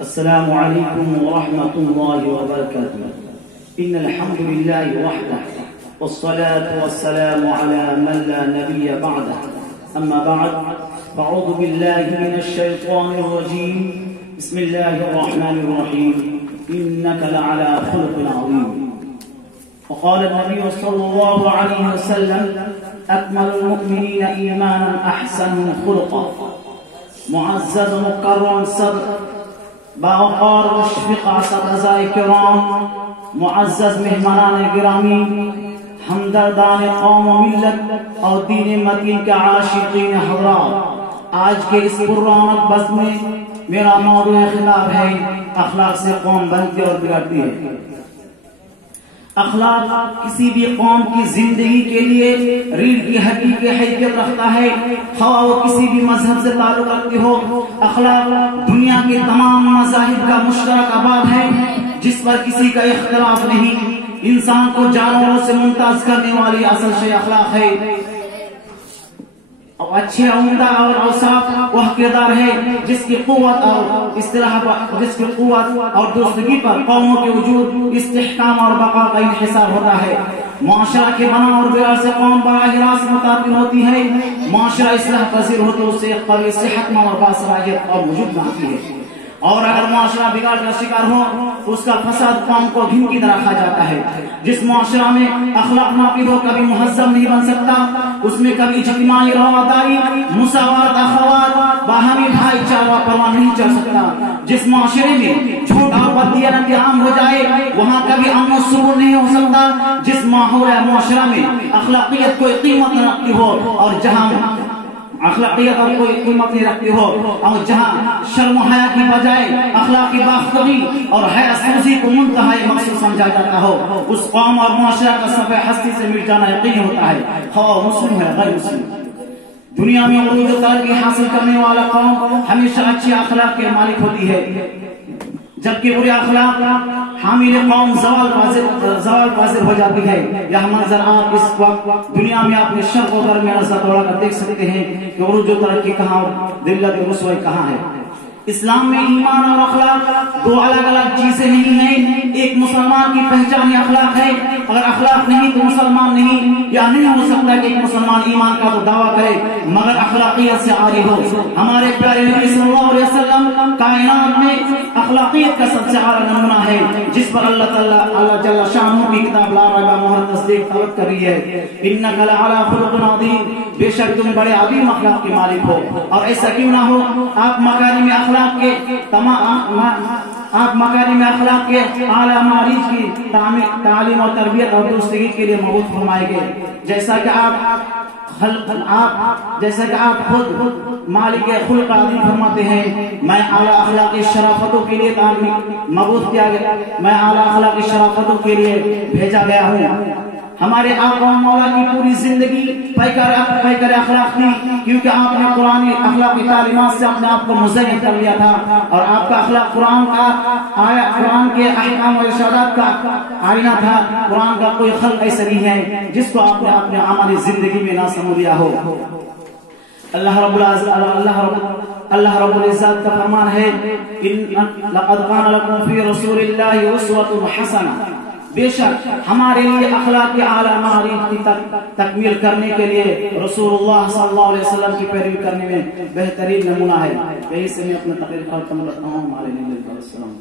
السلام عليكم ورحمة الله وبركاته. إن الحمد لله وحده والصلاة والسلام على من لا نبي بعده. أما بعد فأعوذ بالله من الشيطان الرجيم. بسم الله الرحمن الرحيم. إنك لعلى خلق عظيم. وقال النبي صلى الله عليه وسلم: أكمل المؤمنين إيمانا أحسنهم خلقا. معزز مكرم صدر باوقار مشفق اسد رضائے کرام، معزز مہمانان گرامی، ہمدردان قوم و ملت اور دین متین کے عاشقین حضرات، آج کے اس پررونق بزم میں میرا موضوع خطاب ہے اخلاق سے قوم بنتی اور بگڑتی ہے۔ اخلاق کسی بھی قوم کی زندگی کے لیے ریڑھ کی ہڈی کی حیثیت رکھتا ہے، خواہ وہ کسی بھی مذہب سے تعلق رکھتی ہو۔ اخلاق دنیا کے تمام مذاہب کا مشترک بات ہے جس پر کسی کا اختلاف نہیں۔ انسان کو جانوروں سے ممتاز کرنے والی اصل شے اخلاق ہے۔ اچھے عمدہ اور اوصاف وہ کردار ہے جس کی قوت اور درستگی پر قوموں کے وجود، استحکام اور بقا کا انحصار ہوتا ہے۔ معاشرہ کے بنا اور بگاڑ سے قوم براہ راست متاثر ہوتی ہے۔ معاشرہ اصلاح پذیر ہو تو اسے قوی صحت مند اور باصلاحیت اور وجود بناتی ہے، اور اگر معاشرہ بگاڑ کا شکار ہو تو اس کا فساد قوم کو گھن کی طرح کھا جاتا ہے۔ جس معاشرہ میں اخلاق ناقص ہو کبھی مہذب نہیں بن سکتا، اس میں کبھی اجتماعی رواداری، مساوات، اخوات، باہمی بھائی چارہ پروان نہیں چل سکتا۔ جس معاشرے میں جھوٹ اور بددیانت عام ہو جائے وہاں کبھی امن و سکون نہیں ہو سکتا۔ جس ماحول یا معاشرہ میں اخلاقیت کوئی قیمت نہ رکھتی ہو اور جہاں اخلاقیت اور کوئی قیمت نہیں رکھتی ہو، اور جہاں شرم و حیا کی بجائے اخلاقی باختری اور حیا سوزی کو منتہائی مقصود سمجھا جاتا ہو، اس قوم اور معاشرہ کا صفحہ ہستی سے مٹ جانا یقینی ہوتا ہے، خواہ مسلم ہے غیر مسلم۔ دنیا میں عروج و ترقی حاصل کرنے والا قوم ہمیشہ اچھے اخلاق کے مالک ہوتی ہے، جبکہ برے اخلاق حامل قوم زوال پذیر ہو جاتی ہے۔ یہ منظر آپ اس وقت دنیا میں اپنے شرق و غرب میں نظر دوڑا کر دیکھ سکتے ہیں کہ عروج و ترقی کہاں اور ذلت و رسوائی کہاں ہے۔ اسلام میں ایمان اور اخلاق دو الگ الگ چیزیں نہیں ہیں۔ ایک مسلمان کی پہچان اخلاق ہے، اگر اخلاق نہیں تو مسلمان نہیں، یا نہیں ہو سکتا کہ ایک مسلمان ایمان کا تو دعویٰ کرے مگر اخلاقیت سے عاری ہو۔ ہمارے پیارے نبی صلی اللہ علیہ وسلم کائنات میں اخلاقیت کا سب سے اعلیٰ نمونہ ہے، جس پر اللہ جل شانہ کی کتاب لا ریب مہر تصدیق طلب کر رہی ہے۔ انک لعلی خلق عظیم، بے شک تم بڑے عظیم اخلاق کے مالک ہو، اور ایسا کیوں نہ ہو، آپ مکارم اخلاق کے اعلیٰ معارج کی تعلیم اور تربیت اور درستگی کے لیے مبعوث فرمائے گئے، جیسا کہ آپ خود مالک خلق عظیم فرماتے ہیں، میں اعلیٰ اخلاقی شرافتوں کے لیے مبعوث کیا گیا، میں اعلیٰ اخلاقی شرافتوں کے لیے بھیجا گیا ہوں۔ ہمارے آقا و مولا کی پوری زندگی پیکر اخلاق تھی، کیونکہ آپ نے قرآن اخلاقی تعلیمات سے اپنے آپ کو مزین کر لیا تھا، اور آپ کا اخلاق قرآن کے احکام و ارشادات کا آئینہ تھا۔ قرآن کا کوئی خلق ایسا نہیں ہے جس کو آپ نے اپنے عملی زندگی میں نہ سمجھ لیا ہو۔ اللہ رب العزت کا فرمان ہے، لقد کان لکم فی رسول اللہ اسوۃ حسنہ، بے شک ہمارے لیے اخلاق کے اعلیٰ معارف کی تکمیل کرنے کے لیے رسول اللہ صلی اللہ علیہ وسلم کی پیروی کرنے میں بہترین نمونہ ہے۔ یہی سے میں اپنا تقریر ختم کرتا ہوں۔ ہمارے لیے السلام۔